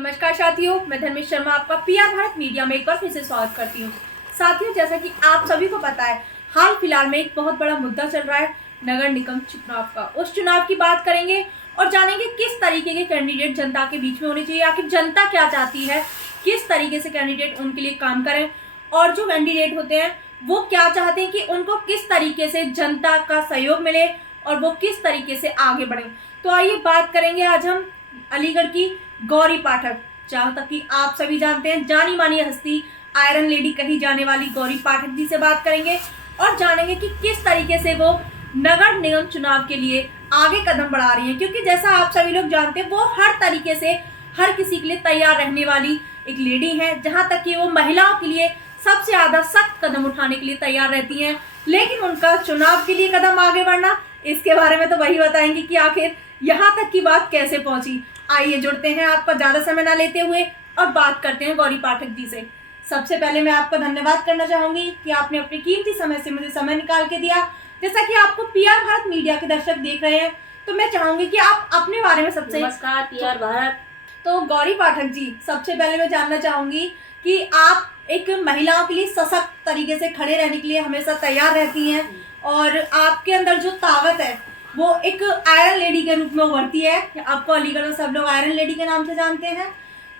नमस्कार साथियों, मैं धर्मेश शर्मा आपका पीआर भारत मीडिया में एक बार फिर से स्वागत करती हूँ। साथियों, जैसा कि आप सभी को पता है, हाल फिलहाल में एक बहुत बड़ा मुद्दा चल रहा है नगर निगम चुनाव का। उस चुनाव की बात करेंगे और जानेंगे किस तरीके के कैंडिडेट जनता के बीच में होने चाहिए, आखिर जनता क्या चाहती है, किस तरीके से कैंडिडेट उनके लिए काम करें और जो कैंडिडेट होते हैं वो क्या चाहते हैं कि उनको किस तरीके से जनता का सहयोग मिले और वो किस तरीके से आगे बढ़े। तो आइए बात करेंगे आज हम अलीगढ़ की गौरी पाठक, जहाँ तक कि आप सभी जानते हैं जानी मानी हस्ती आयरन लेडी कही जाने वाली गौरी पाठक जी से बात करेंगे और जानेंगे कि किस तरीके से वो नगर निगम चुनाव के लिए आगे कदम बढ़ा रही हैं, क्योंकि जैसा आप सभी लोग जानते हैं वो हर तरीके से हर किसी के लिए तैयार रहने वाली एक लेडी है, जहाँ तक कि वो महिलाओं के लिए सबसे ज्यादा सख्त कदम उठाने के लिए तैयार रहती हैं। लेकिन उनका चुनाव के लिए कदम आगे बढ़ना, इसके बारे में तो वही बताएंगे कि आखिर यहाँ तक की बात कैसे पहुंची। आइए जुड़ते हैं आपका ज्यादा समय ना लेते हुए और बात करते हैं गौरी पाठक जी से। सबसे पहले मैं आपका धन्यवाद करना चाहूंगी कि आपने अपने कीमती समय से मुझे समय निकाल के दिया। जैसा कि आपको पीआर भारत मीडिया के दर्शक देख रहे हैं, तो मैं चाहूंगी कि आप अपने बारे में सबसे। नमस्कार पीआर भारत। तो गौरी पाठक जी, सबसे पहले मैं जानना चाहूंगी कि आप एक महिलाओं के लिए सशक्त तरीके से खड़े रहने के लिए हमेशा तैयार रहती हैं और आपके अंदर जो ताकत है वो एक आयरन लेडी के रूप में उभरती है। आपको अलीगढ़ में सब लोग आयरन लेडी के नाम से जानते हैं।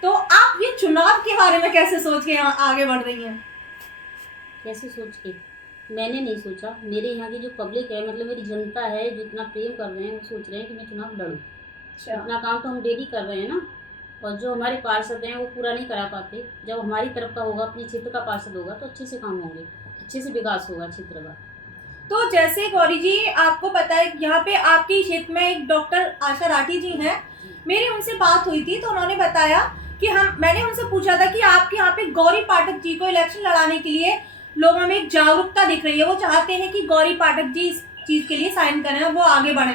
तो आप ये चुनाव के बारे में कैसे सोच के यहाँ आगे बढ़ रही हैं? कैसे सोच के? मैंने नहीं सोचा, मेरे यहाँ की जो पब्लिक है, मतलब मेरी जनता है जो इतना प्रेम कर रहे हैं, वो सोच रहे हैं कि मैं चुनाव लड़ूं। इतना काम तो हम डेली कर रहे हैं ना, और जो हमारे पार्षद हैं वो पूरा नहीं करा पाते। जब हमारी तरफ का होगा, अपने क्षेत्र का पार्षद होगा, तो अच्छे से काम होंगे, अच्छे से विकास होगा क्षेत्र का। तो जैसे गौरी जी, आपको पता है यहाँ पे आपके क्षेत्र में एक डॉक्टर आशा राठी जी हैं, मेरी उनसे बात हुई थी तो उन्होंने बताया कि मैंने उनसे पूछा था कि आपके यहाँ पे गौरी पाठक जी को इलेक्शन लड़ाने के लिए लोगों में एक जागरूकता दिख रही है, वो चाहते हैं कि गौरी पाठक जी इस चीज के लिए साइन करें और वो आगे बढ़े,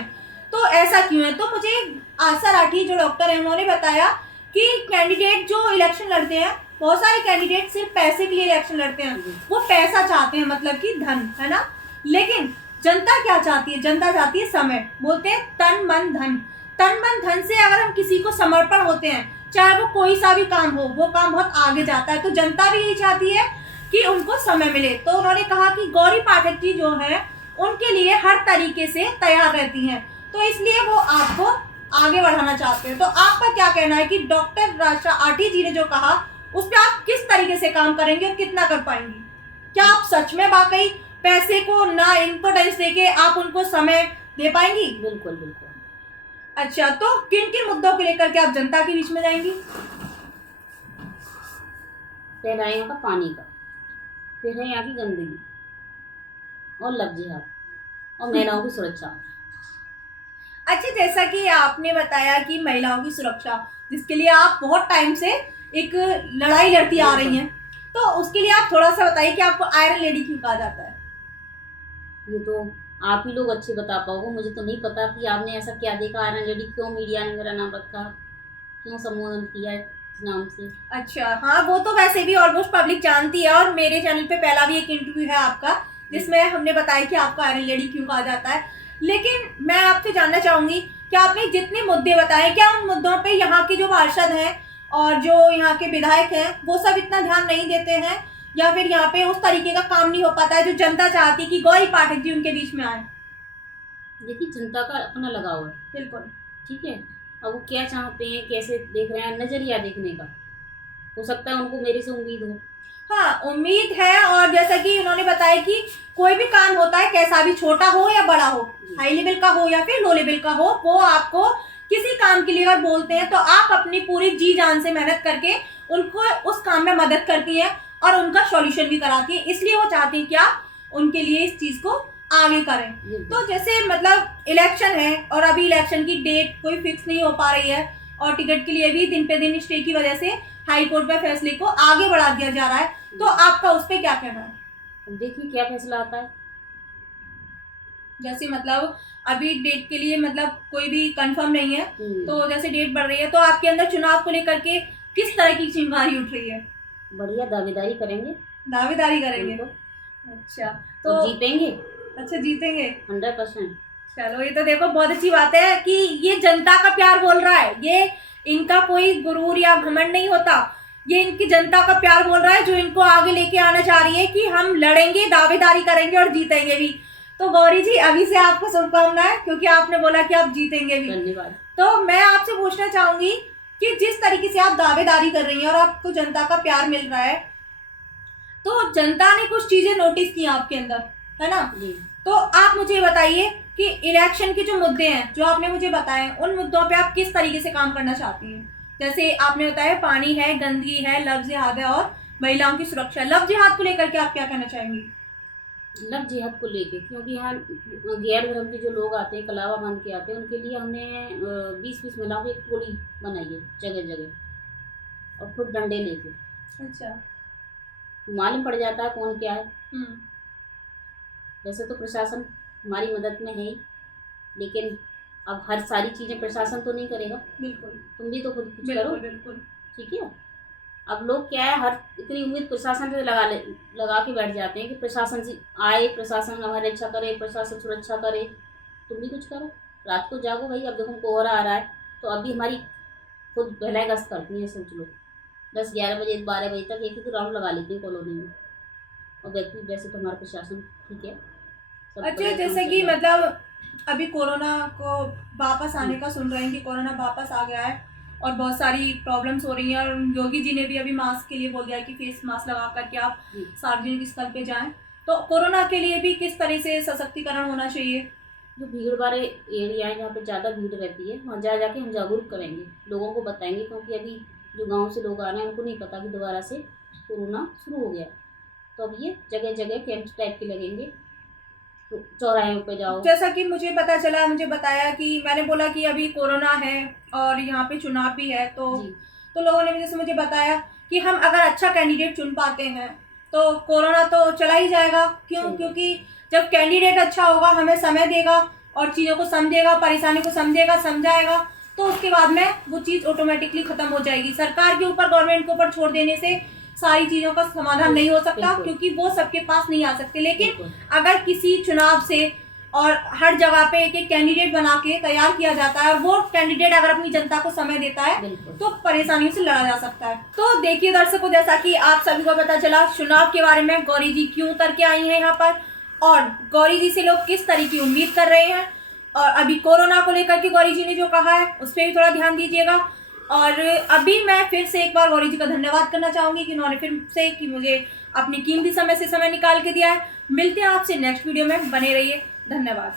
तो ऐसा क्यों है? तो मुझे आशा राठी जो डॉक्टर है उन्होंने बताया कि कैंडिडेट जो इलेक्शन लड़ते हैं, बहुत सारे कैंडिडेट सिर्फ पैसे के लिए इलेक्शन लड़ते हैं, वो पैसा चाहते हैं, मतलब कि धन, है ना। लेकिन जनता क्या चाहती है? जनता चाहती है समय। बोलते हैं तन मन धन। तन मन धन से अगर हम किसी को समर्पण होते हैं, चाहे वो कोई सा भी काम हो, वो काम बहुत आगे जाता है। तो जनता भी यही चाहती है कि उनको समय मिले। तो उन्होंने कहा कि गौरी पाठक जी जो है उनके लिए हर तरीके से तैयार रहती हैं, तो इसलिए वो आपको आगे बढ़ाना चाहते हैं। तो आपका क्या कहना है कि डॉक्टर आशा आठी जी ने जो कहा उस पर आप किस तरीके से काम करेंगे और कितना कर पाएंगी? क्या आप सच में वाकई पैसे को ना इम्पोर्टेंस देके आप उनको समय दे पाएंगी? बिल्कुल बिल्कुल। अच्छा, तो किन किन मुद्दों को लेकर के आप जनता के बीच में जाएंगी? पहला है यहाँ का पानी का, फिर है यहाँ की गंदगी और लव जिहाद और महिलाओं की सुरक्षा। अच्छा, जैसा कि आपने बताया कि महिलाओं की सुरक्षा, जिसके लिए आप बहुत टाइम से एक लड़ाई लड़ती आ रही हैं, तो उसके लिए आप थोड़ा सा बताइए कि आपको आयरन लेडी क्यों कहा जाता है? ये तो आप ही लोग अच्छे बता पाओगे, मुझे तो नहीं पता कि आपने ऐसा क्या देखा आयरन लेडी, क्यों मीडिया ने मेरा नाम रखा, क्यों संबोधन किया है इस नाम से। अच्छा, हाँ, वो तो वैसे भी ऑलमोस्ट पब्लिक जानती है और मेरे चैनल पे पहला भी एक इंटरव्यू है आपका जिसमें हमने बताया कि आपको आयरन लेडी क्यों कहा जाता है। लेकिन मैं आपसे जानना चाहूंगी कि आपने जितने मुद्दे बताए, क्या उन मुद्दों पे यहाँ के जो पार्षद हैं और जो यहाँ के विधायक हैं वो सब इतना ध्यान नहीं देते हैं, या फिर यहाँ पे उस तरीके का काम नहीं हो पाता है जो जनता चाहती है कि गौरी पाठक जी उनके बीच में आए? देखिए, जनता का अपना लगाव है। बिल्कुल। ठीक है, अब वो क्या चाहते हैं, कैसे देख रहे हैं, नजरिया देखने का हो सकता है उनको मेरे से उम्मीद हो। हाँ, उम्मीद है। और जैसा कि उन्होंने बताया कि कोई भी काम होता है, कैसा भी, छोटा हो या बड़ा हो, हाई लेवल का हो या फिर लो लेवल का हो, वो आपको किसी काम के लिए अगर बोलते हैं तो आप अपनी पूरी जी जान से मेहनत करके उनको उस काम में मदद करती हैं और उनका सॉल्यूशन भी कराती हैं। इसलिए वो चाहती हैं कि आप उनके लिए इस चीज को आगे करें। तो जैसे मतलब इलेक्शन है और अभी इलेक्शन की डेट कोई फिक्स नहीं हो पा रही है और टिकट के लिए भी दिन पे दिन स्टे की वजह से हाई कोर्ट के फैसले को आगे बढ़ा दिया जा रहा है, तो आपका उस पर क्या कहना है? देखिए क्या फैसला आता है। जैसे मतलब अभी डेट के लिए मतलब कोई भी कंफर्म नहीं है, तो जैसे डेट बढ़ रही है तो आपके अंदर चुनाव को लेकर के किस तरह की चिंगारी उठ रही है? बढ़िया दावेदारी करेंगे। दावेदारी करेंगे? अच्छा, तो जीतेंगे। अच्छा, जीतेंगे 100%। चलो ये तो देखो बहुत अच्छी बात है कि ये जनता का प्यार बोल रहा है, ये इनका कोई गुरूर या घमंड नहीं होता, ये इनकी जनता का प्यार बोल रहा है जो इनको आगे लेके आना चाह रही है कि हम लड़ेंगे, दावेदारी करेंगे और जीतेंगे भी। तो गौरी जी अभी से आपको शुभकामनाएं, क्योंकि आपने बोला कि आप जीतेंगे भी। धन्यवाद। तो मैं आपसे पूछना चाहूंगी कि जिस तरीके से आप दावेदारी कर रही हैं और आपको जनता का प्यार मिल रहा है, तो जनता ने कुछ चीजें नोटिस की आपके अंदर, है ना? जी। तो आप मुझे बताइए कि इलेक्शन के जो मुद्दे हैं जो आपने मुझे बताए, उन मुद्दों पे आप किस तरीके से काम करना चाहती हैं? जैसे आपने बताया पानी है, गंदगी है, लव जिहाद है और महिलाओं की सुरक्षा। लव जिहाद को लेकर के आप क्या कहना चाहेंगी? लव जिहाद को लेके, क्योंकि यहाँ गैर धर्म के जो लोग आते हैं, कलावा बांध के आते हैं, उनके लिए हमने 20-20 महिलाओं की एक टोली बनाई है जगह जगह, और खुद डंडे लेके। अच्छा। मालूम पड़ जाता है कौन क्या है। वैसे तो प्रशासन हमारी मदद में है ही, लेकिन अब हर सारी चीज़ें प्रशासन तो नहीं करेगा। बिल्कुल। तुम भी तो खुद कुछ करो। बिल्कुल बिल्कुल। ठीक है। अब लोग क्या है, हर इतनी उम्मीद प्रशासन से लगा के बैठ जाते हैं कि प्रशासन से आए, प्रशासन हमारी रक्षा करे, प्रशासन सुरक्षा करे। तुम भी कुछ करो, रात को जागो भाई। अब देखो कोहरा आ रहा है, तो अभी हमारी खुद पहला गश्त करती है, सोच लो 10-11 बजे 12 बजे तक एक राउंड लगा लेती है कॉलोनी में। और वैसे तो हमारा प्रशासन ठीक है। अच्छा, जैसे कि मतलब अभी कोरोना को वापस आने का सुन रहे हैं कि कोरोना वापस आ गया है और बहुत सारी प्रॉब्लम्स हो रही हैं, और योगी जी ने भी अभी मास्क के लिए बोल दिया है कि फेस मास्क लगा करके आप सार्वजनिक स्थल पे जाएं। तो कोरोना के लिए भी किस तरह से सशक्तिकरण होना चाहिए? जो भीड़ वाले एरिया है, जहाँ पे ज़्यादा भीड़ रहती है, वहाँ जा जाके हम जागरूक करेंगे, लोगों को बताएंगे, क्योंकि अभी जो गाँव से लोग आ रहे हैं उनको नहीं पता कि दोबारा से कोरोना शुरू हो गया। तो अब ये जगह जगह कैंप टाइप के लगेंगे, तो चौराहे पे जाओ। जैसा कि मुझे पता चला, मुझे बताया कि मैंने बोला कि अभी कोरोना है और यहाँ पे चुनाव भी है, तो लोगों ने जैसे मुझे बताया कि हम अगर अच्छा कैंडिडेट चुन पाते हैं तो कोरोना तो चला ही जाएगा। क्यों? क्योंकि जब कैंडिडेट अच्छा होगा, हमें समय देगा और चीज़ों को समझेगा, परेशानी को समझेगा, समझाएगा, तो उसके बाद में वो चीज़ ऑटोमेटिकली ख़त्म हो जाएगी। सरकार के ऊपर, गवर्नमेंट के ऊपर छोड़ देने से सारी चीज़ों का समाधान नहीं हो सकता, क्योंकि वो सबके पास नहीं आ सकते। लेकिन अगर किसी चुनाव से और हर जगह पे एक एक कैंडिडेट बना के तैयार किया जाता है और वो कैंडिडेट अगर अपनी जनता को समय देता है तो परेशानियों से लड़ा जा सकता है। तो देखिए दर्शकों, जैसा कि आप सभी को पता चला चुनाव के बारे में, गौरी जी क्यों उतर के आई हैं यहाँ पर, और गौरी जी से लोग किस तरह की उम्मीद कर रहे हैं, और अभी कोरोना को लेकर के गौरी जी ने जो कहा है उस पर भी थोड़ा ध्यान दीजिएगा। और अभी मैं फिर से एक बार गौरी जी का धन्यवाद करना चाहूँगी कि उन्होंने फिर से कि मुझे अपनी कीमती समय से समय निकाल के दिया है। मिलते हैं आपसे नेक्स्ट वीडियो में, बने रहिए। धन्यवाद।